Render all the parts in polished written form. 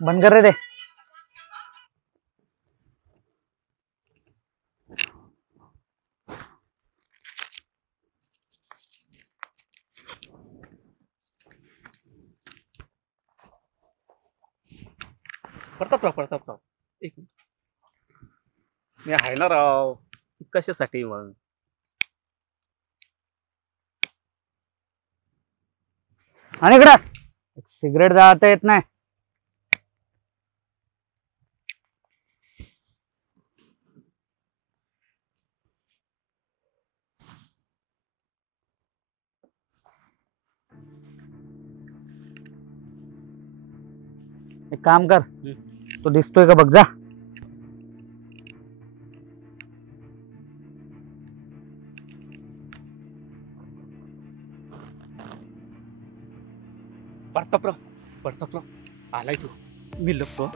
बंद कर रे. प्रतापराव एक मिनिट. मी आहे ना राव. कशासाठी मग? आणि इकडं सिगरेट जाळता येत नाही. एक काम कर, तो दिसतोय का बघ जा. प्रतापराव आलाय तू. मी लपतो.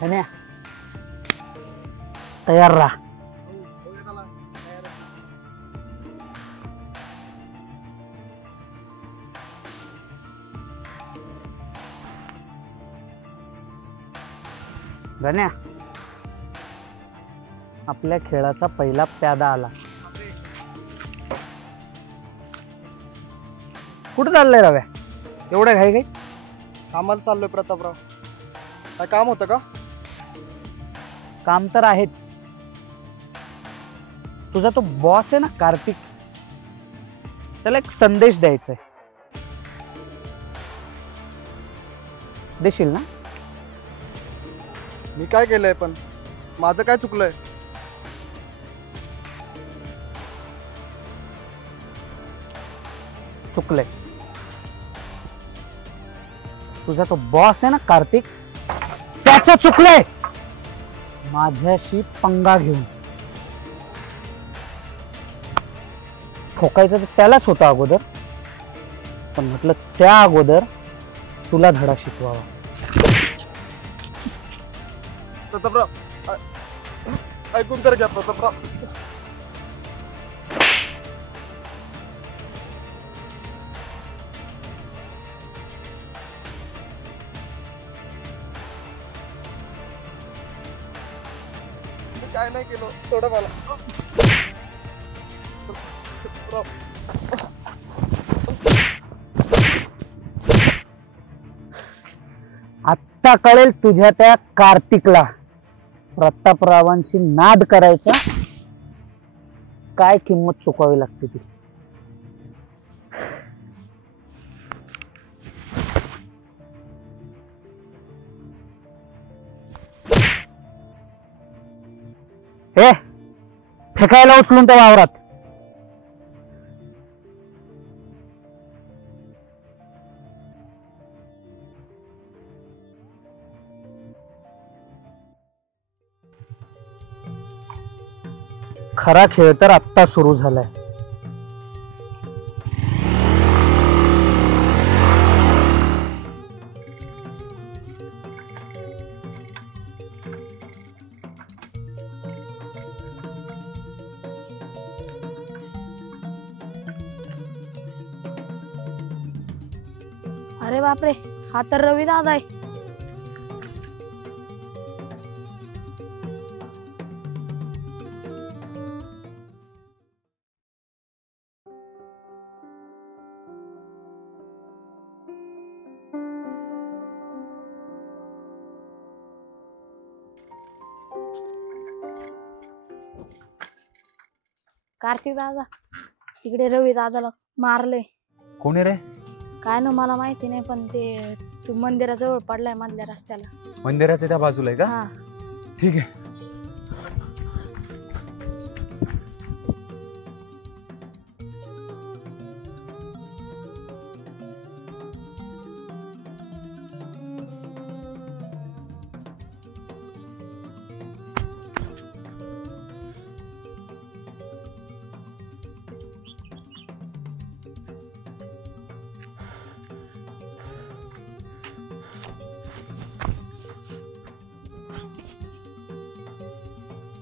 धन्या तयार राहा. धन्या आपल्या खेळाचा पहिला प्यादा आला. कुठं चाललंय रव्या एवढ्या घाई घाई? कामाला चाललोय प्रतापराव. काय काम होतं का? काम तर आहेच. तुझा तो बॉस आहे ना कार्तिक, त्याला एक संदेश द्यायचा आहे. देशील ना? मी काय केलंय पण? माझं काय चुकलंय? चुकलंय. तुझा तो बॉस आहे ना कार्तिक, त्याचं चुकलंय माझ्याशी पंगा घेऊन. ठोकायचं तर त्यालाच होतं अगोदर, पण म्हटलं त्या अगोदर तुला धडा शिकवावा. प्रतापराव ऐकून तर घ्या प्रतापराव. मी काय नाही केलं, थोडं मला. आत्ता कळेल तुझ्या त्या कार्तिकला प्रतापरावांशी नाद करायचा काय किंमत चुकावी लागते ती. हे फेकायला उचलून त्या वावरात. खरा खेळ तर आत्ता सुरू झालाय. अरे बापरे, हा तर रवी दादा आहे. कार्तिक दादा, तिकडे रवी दादाला मारले. कोणी रे? काय ना मला माहिती नाही, पण ते तू मंदिराजवळ पडलाय मधल्या रस्त्याला. मंदिराच्या त्या बाजूला आहे का? हा. ठीक आहे.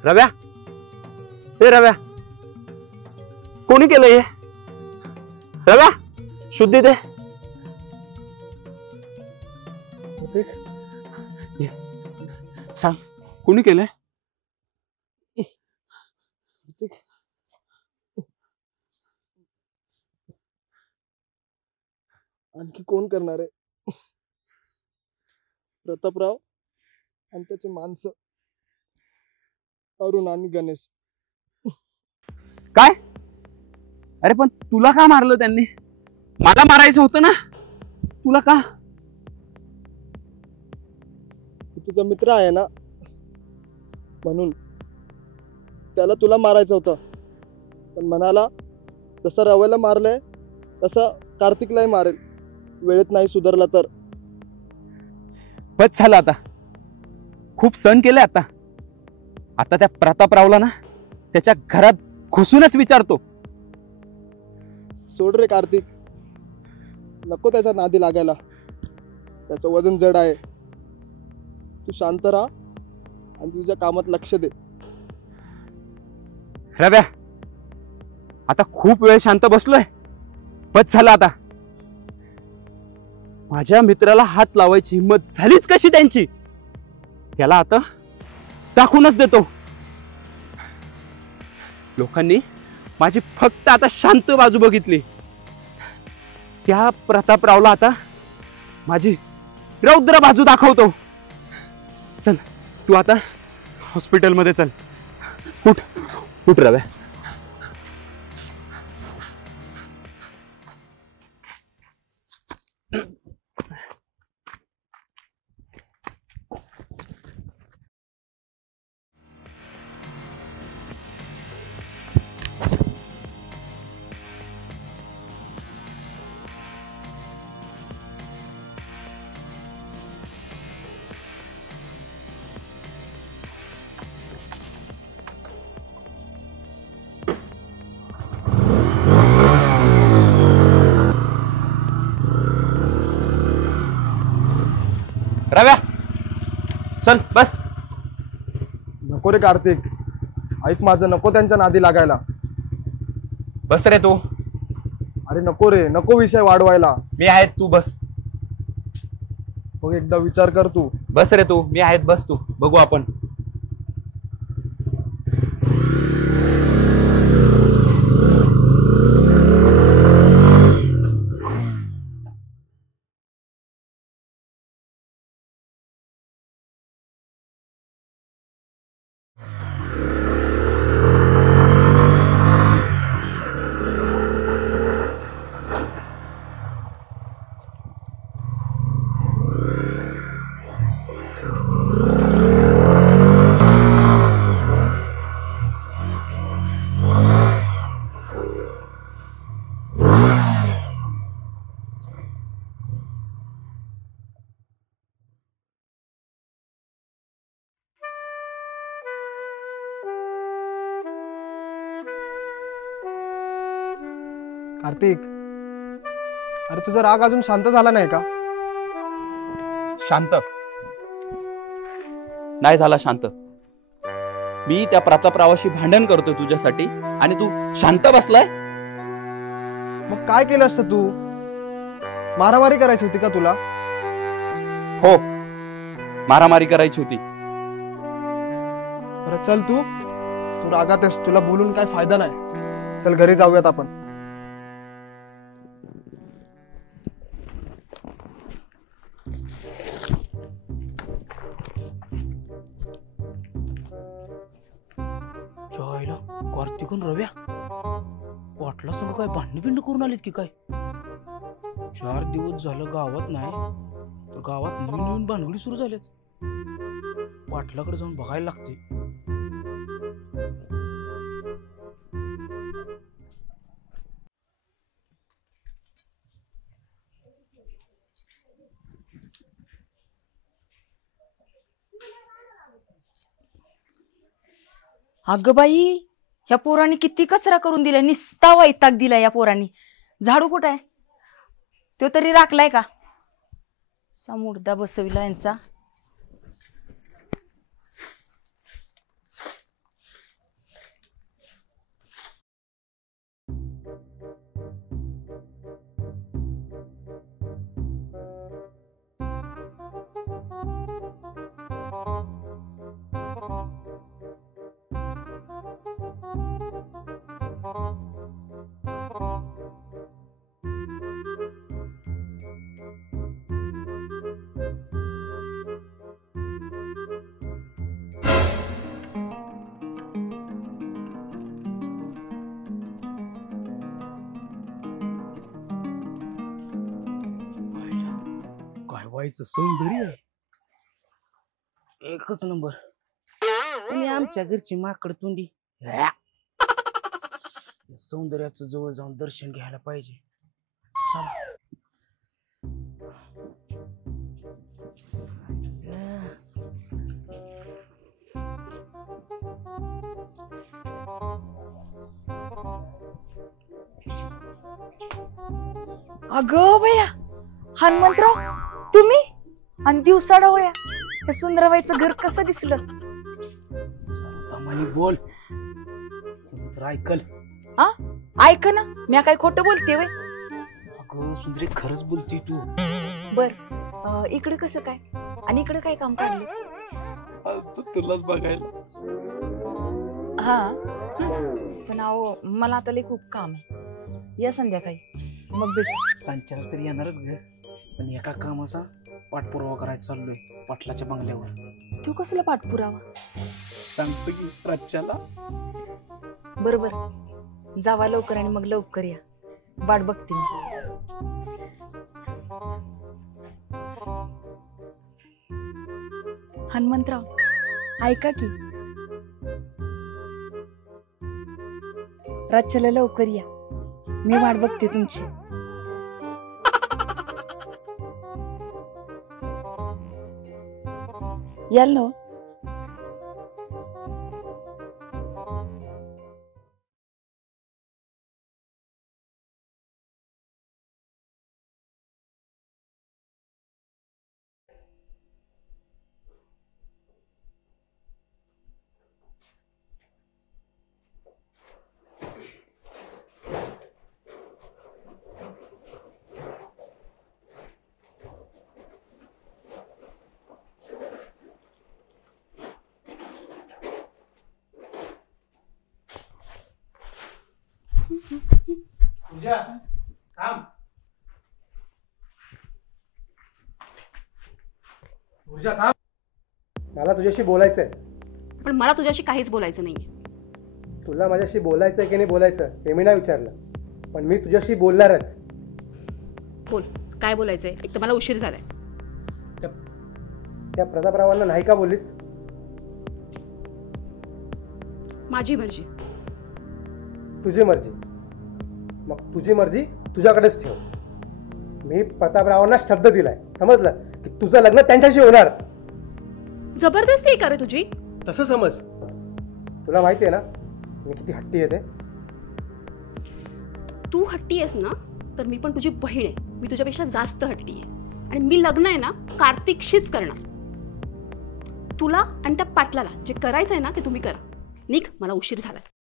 रव्या, हे रव्या, कोणी केलं हे? रव्या, शुद्धी दे. ये, सांग कोणी केलंय? आणखी कोण करणार आहे? प्रतापराव आणि त्याचे माणसं, अरुण आणि गणेश. काय? अरे पण तुला का मारलं त्यांनी? मला मारायचं होतं ना. तुला का? तुझा मित्र आहे ना, म्हणून त्याला तुला मारायचं होतं. पण म्हणाला जसं रव्याला मारलंय तसं कार्तिकलाही मारेल, वेळेत नाही सुधारला तर. बस झालं आता. खूप सण केले आता. आता त्या प्रतापरावला ना त्याच्या घरात घुसूनच विचारतो. सोड रे कार्तिक, नको त्याच्या नादी लागायला. त्याचं वजन जड आहे. तू शांत राहा आणि तुझ्या कामात लक्ष दे. रव्या, आता खूप वेळ शांत बसलोय. बस झालं आता. माझ्या मित्राला हात लावायची हिंमत झालीच कशी त्यांची? त्याला आता दाखवूनच देतो. लोकांनी माझी फक्त आता शांत बाजू बघितली. त्या प्रतापरावला आता माझी रौद्र बाजू दाखवतो. चल तू आता हॉस्पिटलमध्ये चल. उठ उठ रव्या. रव्या, चल बस. नको रे कार्तिक, ऐक माझं, नको त्यांच्या नादी लागायला. बस रे तू. अरे नको रे, नको विषय वाढवायला. मी आहे, तू बस. मग एकदा विचार कर तू. बस रे तू, मी आहेत, बस तू. बघू आपण. कार्तिक, अरे तुझा राग अजून शांत झाला नाही का? शांत नाही झाला. शांत मी त्या प्रतापरावाशी भांडण करतोय तुझ्यासाठी आणि तू शांत बसलाय. मग काय केलं असतं तू? मारामारी करायची होती का तुला? हो, मारामारी करायची होती. बरं चल, तू रागात आहेस, तुला बोलून काय फायदा नाही. चल घरी जाऊयात आपण. कार्तिकून रव्या वाटलं संग काय भांडणी बिंड करून आलीत की काय? 4 दिवस झालं गावात नाही तर गावात नवीन नवीन भानगडी सुरू झाल्यात. पाटलाकडे जाऊन बघायला लागते. अगं बाई, ह्या पोरांनी किती कचरा करून दिलाय, निस्ता वैताग दिलाय या पोरांनी. झाडू कुठं आहे? तो तरी राखलाय का? सा मुर्दा बसविला यांचा. काय व्हायचं सौंदर्य एकच नंबर. आणि आमच्या घरची माकड तोंडी. सौंदर्याचं जवळ जाऊन दर्शन घ्यायला पाहिजे. चला. अगं बया, हनुमंतराव तुम्ही आणि दिवसा डोळ्या हे सुंदरबाईचं घर कसं दिसलं? दमानी बोल, कोणी तर ऐकल. ऐक ना, मी काय खोटं बोलते वय? अगं सुंदरी, खरंच बोलती तू. बर, इकडे कसं काय आणि इकडे काय काम काढलं? तुलाच बघायला. हा, पण अहो मला आता लई खूप काम आहे. या संध्याकाळी मग भेट. सांच्याला तरी येणारच ग, पण एका कामाचा पाठपुरावा करायचा चाललोय पाटलाच्या बंगल्यावर. तू कसला पाठपुरावा? सांगतो की प्रच्याला. बरोबर, जावा लवकर आणि मग लवकर या. वाट बघते मी. हनुमंतराव ऐका की, रातच्याला लवकर या. मी वाट बघते तुमची. याल ना? पूजा थांब. पूजा थांब, मला तुझ्याशी बोलायचंय. पण मला तुझ्याशी काहीच बोलायचं नाहीये. तुला माझ्याशी बोलायचंय की नाही बोलायचं हे मी नाही विचारलं, पण मी तुझ्याशी बोलणारच. बोल, काय बोलायचंय? एक तर मला उशीर झालाय. त्या प्रतापरावांना नाही का बोललीस? माझी मर्जी. तुझी मर्जी? मग तुझी मर्जी तुझ्याकडेच ठेव. मी प्रतापरावांना शब्द दिलाय, समजलं, की तुझं लग्न त्यांच्याशी होणार. जबरदस्ती आहे का रे तुझी? तसं समज. तुला माहिती आहे ना मी किती हट्टी आहे ते. तू हट्टी आहेस ना, तर मी पण तुझी बहीण आहे. मी तुझ्यापेक्षा जास्त हट्टी आहे. आणि मी लग्न आहे ना कार्तिकशीच करणार. तुला आणि त्या पाटलाला जे करायचंय ना ते तुम्ही करा. निघ, मला उशीर झालाय.